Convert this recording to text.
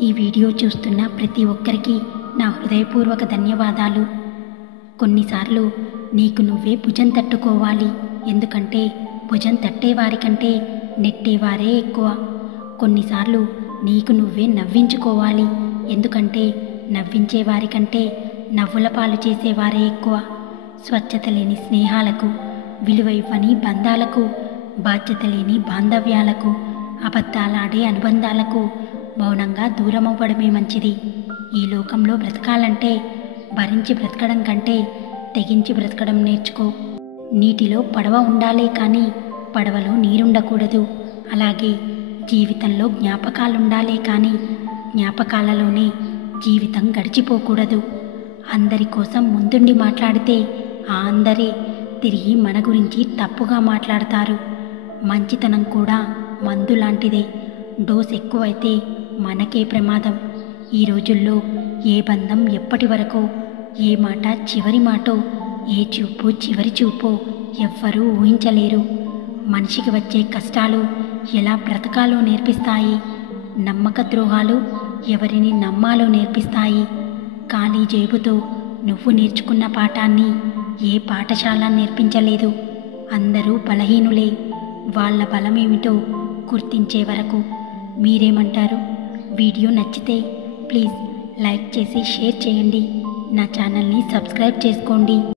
ఈ వీడియో చూస్తున్న ప్రతి ఒక్కరికి నా హృదయపూర్వక ధన్యవాదాలు. కొన్నిసార్లు నీకు నువ్వే భుజం తట్టుకోవాలి. ఎందుకంటే భుజం తట్టేవారికంటే నెట్టేవారే ఎక్కువ. కొన్నిసార్లు నీకు నువ్వే నవ్వించుకోవాలి. ఎందుకంటే నవ్వించేవారికంటే నవ్వుల పాలు చేసేవారే ఎక్కువ. స్వచ్ఛత లేని స్నేహాలకు, విలువ ఇవ్వని బంధాలకు, బాధ్యత లేని బాంధవ్యాలకు, అబద్ధాలాడే అనుబంధాలకు మౌనంగా దూరమవ్వడమే మంచిది. ఈ లోకంలో బ్రతకాలంటే భరించి బ్రతకడం కంటే తెగించి బ్రతకడం నేర్చుకో. నీటిలో పడవ ఉండాలే కానీ పడవలో నీరుండకూడదు. అలాగే జీవితంలో జ్ఞాపకాలుండాలే కానీ జ్ఞాపకాలలోనే జీవితం గడిచిపోకూడదు. అందరి కోసం ముందుండి మాట్లాడితే ఆ అందరే తిరిగి మన గురించి తప్పుగా మాట్లాడతారు. మంచితనం కూడా మందు లాంటిదే. డోస్ ఎక్కువైతే మనకే ప్రమాదం. ఈ రోజుల్లో ఏ బంధం ఎప్పటి వరకో, ఏ మాట చివరి మాటో, ఏ చూపు చివరి చూపో ఎవ్వరూ ఊహించలేరు. మనిషికి వచ్చే కష్టాలు ఎలా బ్రతకాలో నేర్పిస్తాయి. నమ్మక ద్రోహాలు ఎవరిని నమ్మాలో నేర్పిస్తాయి. ఖాళీ జేబుతో నువ్వు నేర్చుకున్న పాఠాన్ని ఏ పాఠశాల నేర్పించలేదు. అందరూ బలహీనులే. వాళ్ళ బలమేమిటో గుర్తించే వరకు. మీరేమంటారు? వీడియో నచ్చితే ప్లీజ్ లైక్ చేసి షేర్ చేయండి. నా ఛానల్ని సబ్స్క్రైబ్ చేసుకోండి.